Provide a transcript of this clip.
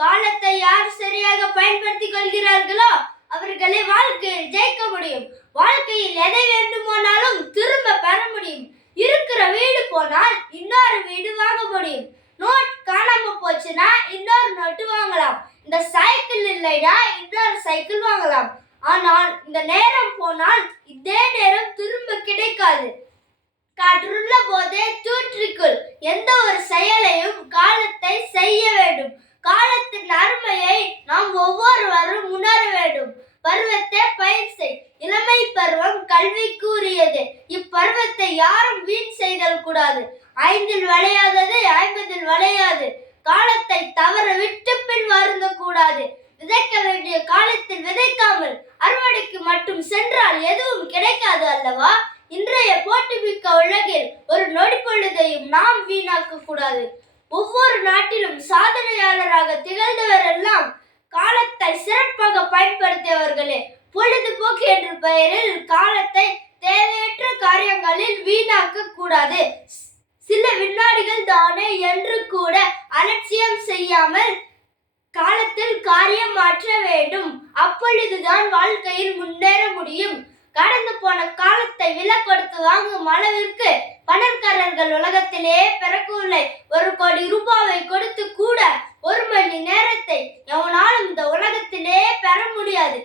காலத்தை யார் சரியாக பயன்படுத்திக் கொள்கிறார்களோ அவர்களை வாழ்க்கையில் ஜெயிக்க முடியும். வாழ்க்கையில் எதை வேண்டுமானாலும் திரும்ப பெற முடியும். இருக்கிற வீடு போனால் இன்னொரு வீடு வாங்க முடியும். நோட் காணாம போச்சுன்னா இன்னொரு நோட்டு வாங்கலாம். இந்த சைக்கிள் இல்லைடா இன்னொரு சைக்கிள் வாங்கலாம். ஆனால் இந்த நேரம் போனால் இதே நேரம் திரும்ப கிடைக்காது. காற்றுள்ள போதே தூற்றுக்குள் எந்த ஒரு செயலையும் காலத்தை செய்ய வேண்டும். காலத்தின் அருமையை நாம் ஒவ்வொருவரும் உணர வேண்டும். பருவத்தை பயிர் செய். இளமை பருவம் கல்விக்கு உரியது இப்பருவத்தை யாரும் வீண் செய்தல் கூடாது. ஐந்தில் விளையாதது ஐம்பதில் விளையாது. காலத்தை தவற விட்டு பின் வருந்த கூடாது. விதைக்க வேண்டிய காலத்தில் விதைக்காமல் அறுவடைக்கு மட்டும் சென்றால் எதுவும் கிடைக்காது அல்லவா? இன்றைய போட்டிமிக்க உலகில் ஒரு நொடி பொழுதையும் நாம் வீணாக்க கூடாது. ஒவ்வொரு நாட்டிலும் சாதனையாளராக திகழ்ந்தவர் எல்லாம் காலத்தை சிறப்பாக பயன்படுத்தியவர்களே. பொழுதுபோக்கு என்ற பெயரில் காலத்தை தேவையற்ற காரியங்களில் வீணாக்க கூடாது. சில வினாடிகள் தானே என்று கூட அலட்சியம் செய்யாமல் காலத்தில் காரியம் மாற்ற வேண்டும். அப்பொழுதுதான் வாழ்க்கையில் முன்னேற முடியும். கடந்து போன காலத்தை விலை கொடுத்து வாங்கும் அளவிற்கு பணக்காரர்கள் உலகத்திலே பிறக்கவில்லை. ஒரு கோடி ரூபாவை கொடுத்து கூட ஒரு மணி நேரத்தை எவனாலும் இந்த உலகத்திலே பெற முடியாது.